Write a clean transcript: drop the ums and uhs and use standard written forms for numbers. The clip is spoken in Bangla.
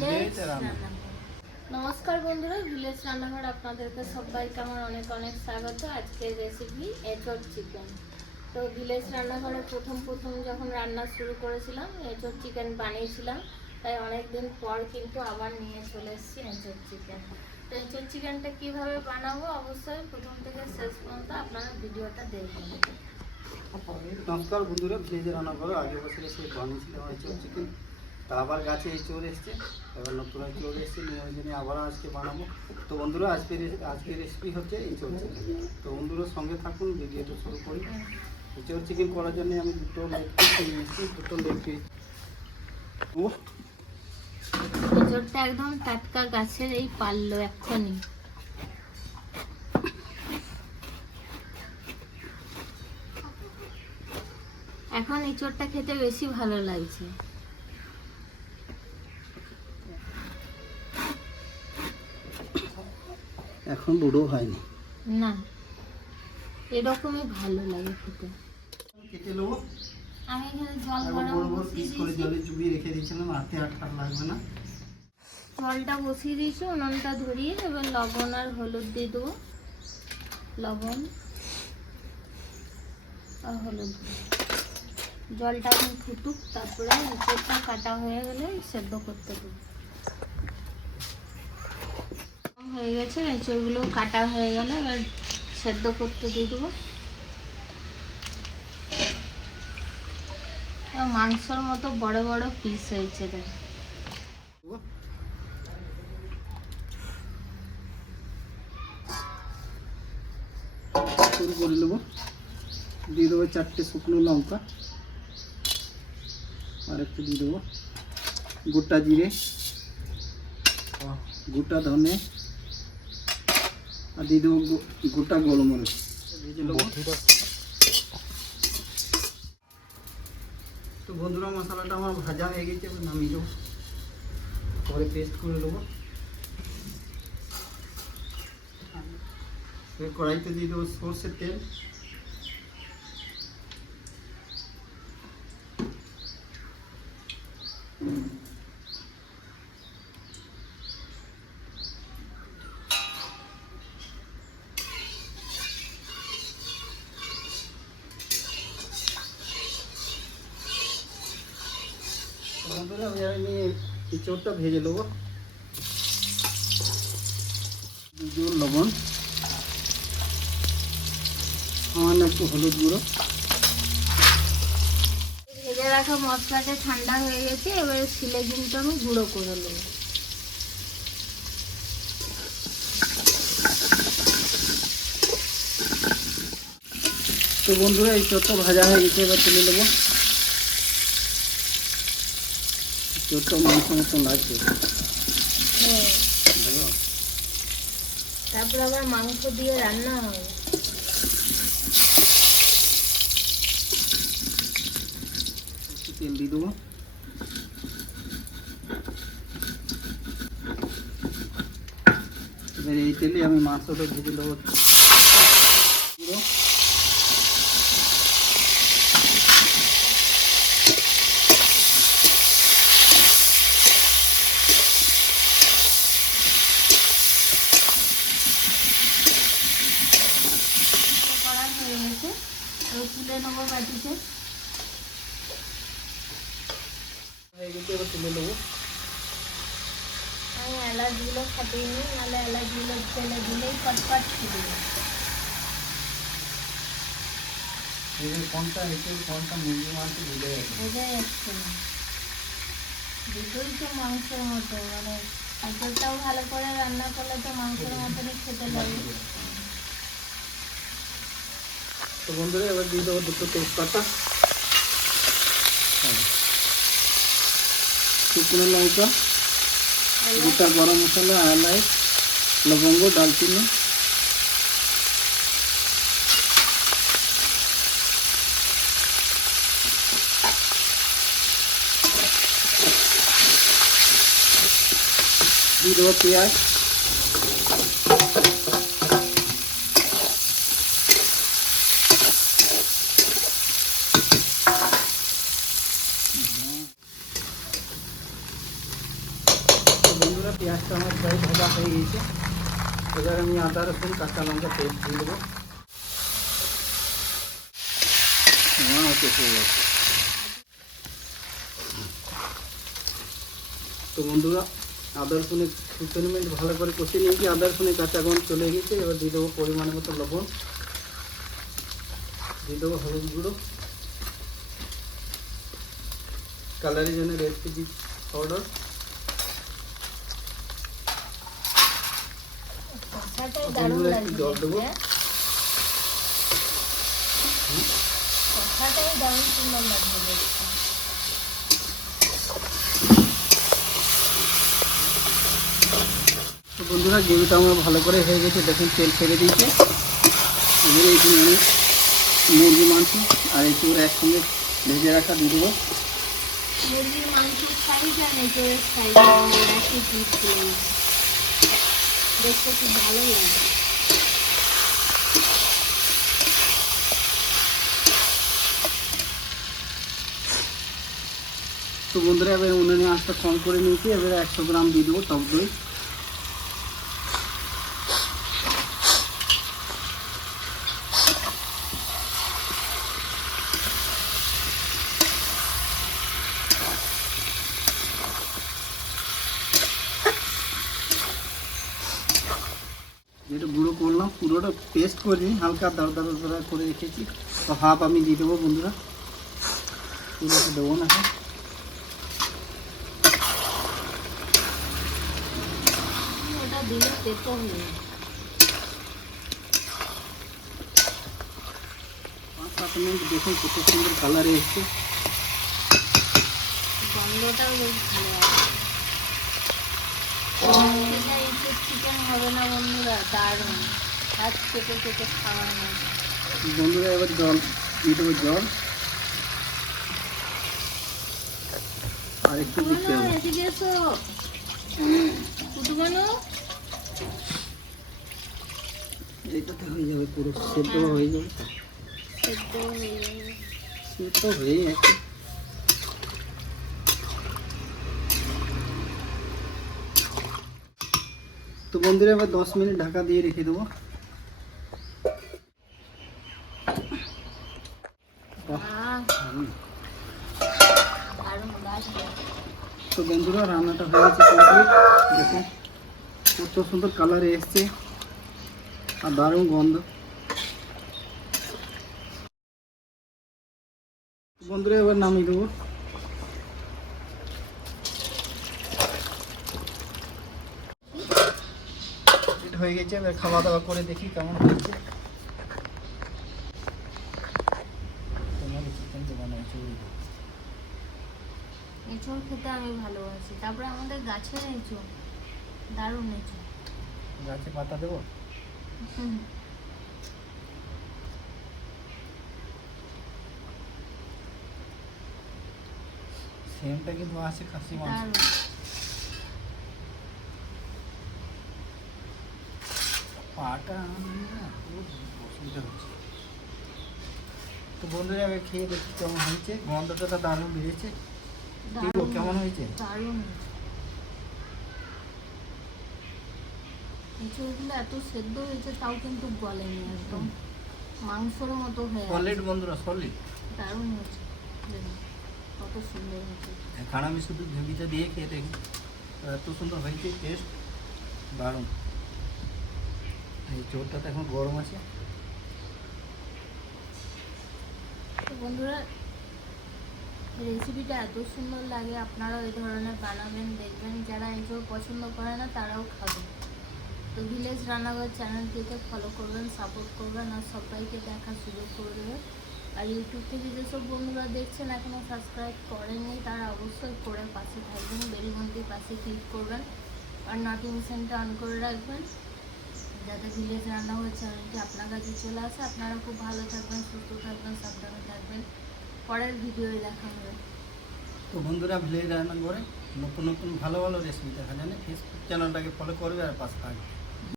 ভিলেজ রান্নাঘর। নমস্কার বন্ধুরা, ভিলেজ রান্নাঘর আপনাদেরকে সবাইকে আমার অনেক অনেক স্বাগত। আজকের রেসিপি এঁচোড় চিকেন। তো ভিলেজ রান্নাঘরে প্রথম যখন রান্না শুরু করেছিলাম এঁচোড় চিকেন বানিয়েছিলাম, তাই অনেক দিন পর কিন্তু আবার নিয়ে চলে এসেছি এঁচোড় চিকেন। তো এঁচোড় চিকেনটা কীভাবে বানাবো অবশ্যই প্রথম থেকে শেষ পর্যন্ত আপনারা ভিডিওটা দেখবেন। নমস্কার বন্ধুরা, ভিলেজ রান্নাঘর আগে বছর এসে বানিয়েছিলাম এঁচোড় চিকেন। তা আবার গাছে এঁচোড় এসছে, এবার নতুন এঁচোড় এসছে, নিয়ে ওই জন্য আবার আজকে বানাবো। তো বন্ধুরা আজকের রেসিপি হচ্ছে এঁচোড় চিকেন। তো বন্ধুরা সঙ্গে থাকুন, ভিডিওটা শুরু করি। এঁচোড় চিকেন করার জন্য আমি দুটো লেগ পিস নিয়ে এসেছি, এঁচোড়টা একদম টাটকা গাছের, এই পারলো এক্ষুনি। এখন এঁচোড়টা খেতে বেশি ভালো লাগছে। এখন বুড়ো হয়নি না, এরকমই ভালো লাগে খেতে। কেটে নেবো। আমি এখানে জল বড় গরম বড় পিস করে জলে চুবিয়ে রেখে দিয়েছিলাম, হাতে আর ঠান্ডা লাগবে না। জলটা বসিয়ে দিয়েছি, উনুনটা ধরিয়ে এবার লবণ আর হলুদ দিয়ে দেবো। লবণ আর হলুদ, জলটা এখন ফুটুক, তারপরে এঁচোড়টা কাটা হয়ে গেলে সেদ্ধ করতে দেবো। হয়ে গেছে, এঁচোড়গুলো কাটা হয়ে গেলে এবার সেদ্ধ করতে দিয়ে দেবো। মাংসর মতো বড় বড় পিস হয়েছে দেখো। শুরু করে নেবো। দিয়ে দেবো 4টে শুকনো লঙ্কা, আর একটু দিয়ে দেবো গোটা জিরে, গোটা ধনে, আর দিয়ে দেবো গোটা গোলমরিচ। ভেজে নেবো। তো বন্ধুরা, মশলাটা আমার ভাজা হয়ে গেছে, এবার নামিয়ে দেবো, পরে পেস্ট করে দেবো। কড়াইতে দিয়ে দেবো সর্ষের তেল, বন্ধুরা আমি এঁচোড়টা ভেজে নেবো। লবণ, সামান্য একটু হলুদ গুঁড়ো। ভেজে রাখা মশলাটা ঠান্ডা হয়ে গেছে, এবারে শিলে কিন্তু আমি গুঁড়ো করে নেবো। তো বন্ধুরা, এই চোরটা ভাজা হয়ে গেছে, এবার তুলে নেবো। চোরটা মাংস মতন লাগছে। তারপর আবার মাংস দিয়ে রান্না হয়। তেল দিয়ে দেবো। এবার এই তেলে আমি মাংসটা ভেজে দেবো। তুলে নেবো বাটিতে। এবার তুলে নেবো। আমি এলাচগুলো ফাটিয়ে নিই, নাহলে এলাচগুলো তেলে দিলেই পটপট ছিঁড়ে যায়। কোনটা এঁচোড় কোনটা মুরগি মাংস বোঝা যাচ্ছে না, দুটোই তো মাংসের মতো, মানে এঁচোড়টাও ভালো করে রান্না করলে তো মাংসের মতনই খেতে লাগবে। তো বন্ধুরা, এবার দিয়ে দেবো দুটো তেজপাতা, শুকনো লঙ্কা, গোটা গরম মশলা, এলাচ, লবঙ্গ, দালচিনি, দিয়ে দেবো পেঁয়াজ, বন্ধুরা পেঁয়াজটা আমার প্রায় ভাজা হয়ে গিয়েছে। এবার আমি আদা রসুন কাঁচা লঙ্কা পেস্ট দিয়ে দেবো। তো বন্ধুরা আদা রসুনে 2 মিনিট ভালো করে কষিয়ে নিয়েছি। আদা রসুনের কাঁচা গন্ধ চলে গেছে। এবার দিয়ে দেবো পরিমাণের মতো লবণ, দিয়ে দেবো হলুদ গুঁড়ো, কালারের জন্য রেড চিলি পাউডার, কষাটাই দারুণ লাগছে জল দেবো। কষাটাই দারুণ সুন্দর লাগছে দেখতে। তো বন্ধুরা গ্রেভিটা আমার ভালো করে হয়ে গেছে, দেখুন তেল ছেড়ে দিয়েছে। এবারে এইখানে আমি মুরগি মাংস আর এই চোর একসঙ্গে ভেজে রাখা দিয়ে দেবো। মুরগির মাংসের সাইজ আর এঁচোড়ের সাইজ একই পিস দেখতে খুব ভালো লাগে। তো বন্ধুরা এবার উনুনে আঁচটা কম করে নিয়েছি। এবারে 100 গ্রাম দিয়ে দেবো টক দই। যেটা গুঁড়ো করলাম পুরোটা পেস্ট করিনি, হালকা দাঁড়া করে রেখেছি। তো হাফ আমি দিয়ে দেবো বন্ধুরা, পুরোটা দেবো না। ওটা দিলে তেতো হয়ে যায়। 5-7 মিনিট দেখুন কত সুন্দর কালারে এসছে। গন্ধটাও বেশ ভালো আছে। সেটা এঁচোড় চিকেন হবে না বন্ধুরা, দারুণ হাত কেটে কেটে খাওয়ার মতো। বন্ধুরা এবার জল দিয়ে দেবো, জল আর একটু দিতে হবে। এদিকে এসো কুটুমানো। এইটাতে হয়ে যাবে, পুরো সেদ্ধ হয়ে যাবে। সেদ্ধ হয়ে যাবে। সেদ্ধ হয়ে যাচ্ছে। তো বন্ধুরা এবার 10 মিনিট ঢাকা দিয়ে রেখে দেবো। দারুণ লাগছে। তো বন্ধুরা রান্নাটা হয়ে গেছে কমপ্লিট। দেখুন কত সুন্দর কালারে এসছে আর দারুণ গন্ধ। বন্ধুরা এবার নামিয়ে দেবো। এটা হয়ে গেছে, এবার খাওয়া দাওয়া করে দেখি কেমন হয়েছে। এঁচোড় খেতে আমি ভালোবাসি। তারপরে আমাদের গাছের এঁচোড়, দারুণ এঁচোড়। গাছে পাতা দেবো। সেমটা কিন্তু আছে খাসি মাংস। দারুণ। পাটা খুব অসুবিধা হচ্ছে। তো বন্ধুরা এবার খেয়ে দেখি কেমন হয়েছে। গন্ধটা দারুণ বেরিয়েছে। দারুণ কেমন হয়েছে? দারুণ। এঁচোড়গুলো এত সেদ্ধ হয়েছে তাও কিন্তু গলেনি, একদম মাংসের মতো হয়ে আছে। সলিড বন্ধুরা, সলিড। দারুণ হয়েছে, দেখুন কত সুন্দর হয়েছে। এখন আমি শুধু গ্রেভিটা দিয়ে খেয়ে দেখি, এত সুন্দর হয়েছে, টেস্ট দারুণ। এই চোরটাতে এখন গরম আছে। তো বন্ধুরা রেসিপিটা এত সুন্দর লাগে, আপনারাও এই ধরনের বানাবেন, দেখবেন যারা এঁচোড় পছন্দ করে না তারাও খাবে। তো ভিলেজ রান্নাঘর চ্যানেলটিকে ফলো করবেন, সাপোর্ট করবেন আর সবাইকে দেখার সুযোগ করে দেবেন। আর ইউটিউব থেকে যেসব বন্ধুরা দেখছেন এখনও সাবস্ক্রাইব করেননি তারা অবশ্যই করে পাশে থাকবেন, বেলঘন্টির পাশে ক্লিক করবেন আর নোটিফিকেশনটা অন করে রাখবেন যাতে ভিলেজ রান্নাঘর চ্যানেলটি আপনার কাছে চলে আসে। আপনারা খুব ভালো থাকবেন, সুস্থ থাকবেন, সাবধানে থাকবেন। পরের ভিডিওয়ে দেখা হবে। তো বন্ধুরা ভিলেজ রান্না করে নতুন নতুন ভালো ভালো রেসিপি দেখা জানে ফেসবুক চ্যানেলটাকে ফলো করবে আর পাশে থাকবে।